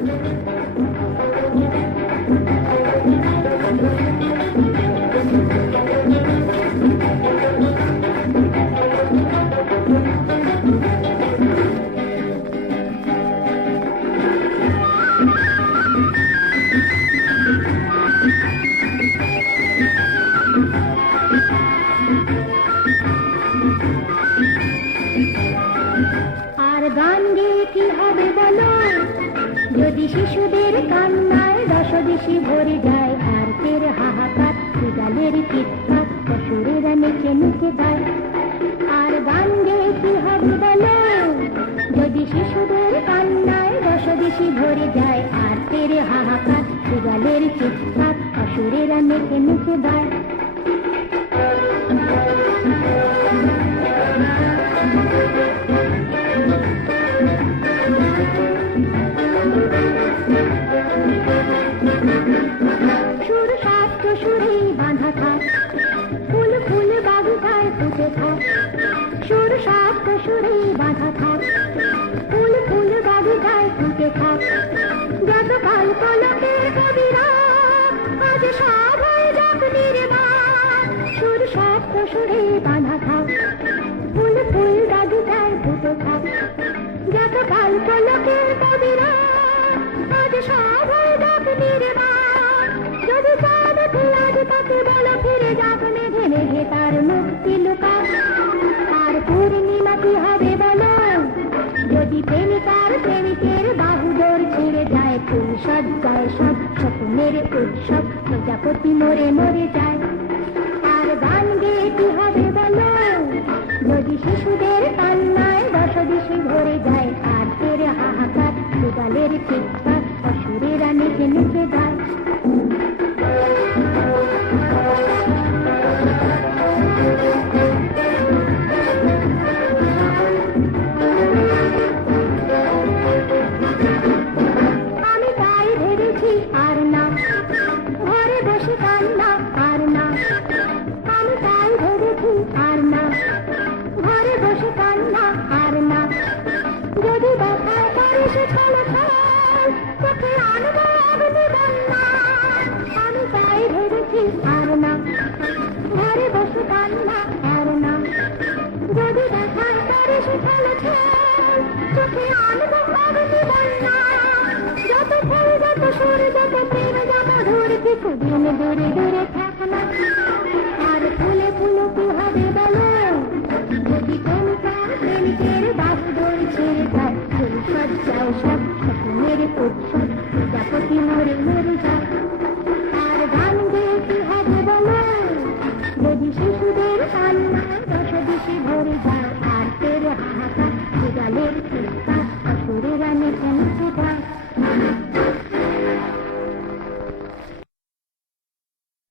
আর গান গেয়ে কি হবে বলো, যদি শিশুদের কান্নায় রসদিশি ভরে যায়, আর তের হাহাকার, বিড়ালের চিৎকার, পশুরেরা নেচে নেচে গায়। আর গান গেয়ে কি হবে বলো, যদি শিশুদের কান্নায় রসদিশি ভরে যায়, আর তের হাহাকার, বিড়ালের চিৎকার, পশুরেরা নেচে নেচে গায়। সুর শাস্ত্র সুরেই বাঁধা থাক, ফুল ফুল বাবুকায় ফুটে থাক। সুর শাস্ত্র সুরেই বাঁধা থাক, ফুল ফুল বাবুকায় ফুটে থাক। যতকাল পলকের কবিরা আজ সব হয়ে যাক নির্বাক। সুর শাস্ত্র সুরেই বাঁধা থাক, ফুল ফুল বাবুকায় ফুটে থাক। যতকাল পলকের কবিরা আজ সব হয়ে যাক নির্বাক। যদি চাঁদ আজ তাকে বলো ফিরে যাক, মেঘে মেঘে তার মুক্তি লুকাক। আর পূর্ণিমা কি হবে বলো, যদি প্রেমিকার প্রেমিকের বাহুডোর ছিঁড়ে যায়। ফুল সজ্জায় সব স্বপ্নের উৎসব, প্রজাপতি মরে মরে যায়। আর গান গেয়ে কি হবে বলো, যদি শিশুদের কান্নায় রসদিশি ভরে যায়, আর তের হাহাকার, বিড়ালের চিৎকার, পশুরেরা নেচে নেচে গায়। আমি তাই ভেবেছি আর না ঘরে বসে কান্না, আর না। আমি তাই ভেবেছি আর না ঘরে বসে কান্না, আর না। যদি দেখায় পারে সে ছলো ছল, চোখে আনবো অগ্নি বন্যা। আমি তাই ভেবেছি আর না ঘরে বসে কান্না, আর না। যদি দেখায় পারে সে ছলো ছল, চোখে আনবো অগ্নি বন্যা। যত ফুল, যত সুর, যত প্রেম, যত ধরে কিছুদিন দূরে দূরে থাক না। আর ফুলে ফুলে কি হবে বলো, যদি প্রেমিকার প্রেমিকের বাহুডোর ছেড়ে যায়। ফুল সজ্জায় সব স্বপ্নের উৎসব, প্রজাপতি মরে মরে যায়।